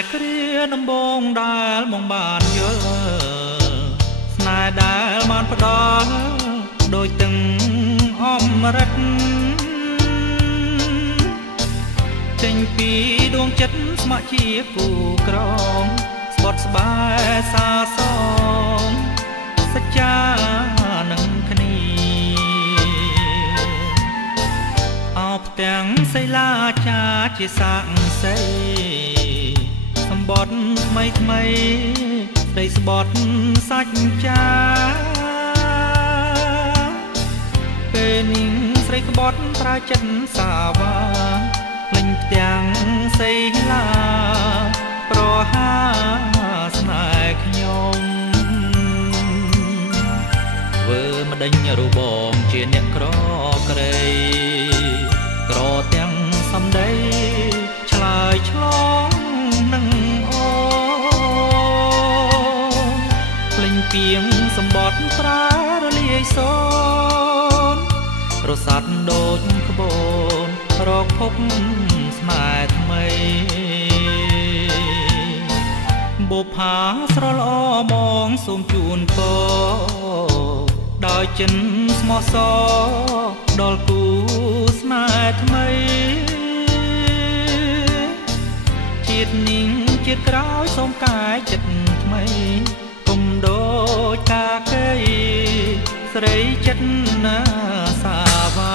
យគ្រាដំបងដែលមកបានយល់ស្នេហ៍ដែលបានផ្ដល់ដោយទាំងអមរិតចេញពីដួងចិត្តស្ម័គ្រជាគូក្រងស្បត់ស្បែសាសងសច្ចានឹងគ្នាអបទាំងសីលាចាជាសាក់សីសម្បត់ថ្មីថ្មីស្ដីស្បត់សាច់ចាពេលនាងស្រីក្បត់ប្រើចិត្តសាវាលេងផ្ទាំងសីលាប្រហាស្នេហ៍ខ្ញុំធ្វើម្ដេញរូបងជាអ្នកក្រក្រៃក្រទាំងសំដីឆ្លើយឆ្លងនឹងអូលេងពីងសម្បត់ប្រារលាយសូនរសាត់ដូចក្បូនរកភពស្នេហ៍ថ្មីបុប្ផាស្រល្អមកសូមជូនពរដោយចិនស្មោះសរដល់គូស្នេហ៍ថ្មីជាតិនេះជាតិក្រោយសូមកាយចិត្តថ្មីគុំដូចកាគេស្រីចិត្តណាសាវា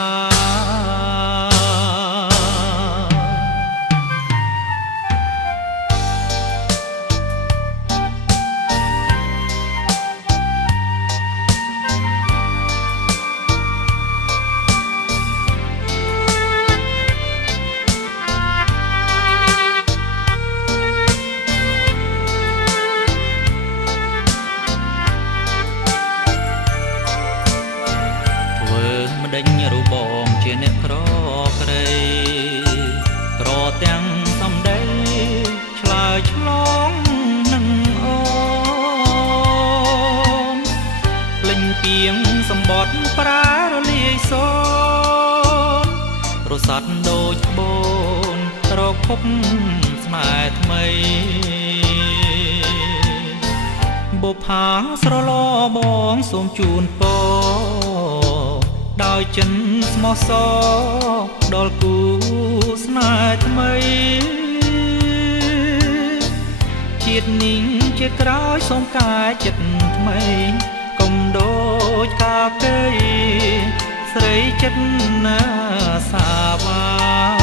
ដេញរូបងជាអ្នកក្រក្រៃក្រទាំងសំដីឆ្លើយឆ្លងនឹងអូនលេងពីងសម្បត់ប្រារលាយសូនរសាត់ដូចក្បូនរកភពស្នេហ៍ថ្មីបុប្ផាស្រឡបងសូមជូនពរដោយចិនស្មោះសរដល់គូស្នេហ៍ថ្មីជាតិនេះជាតិក្រោយសូមកាយចិត្តថ្មីកុំដូចកាគេស្រីចិត្តណាសាវា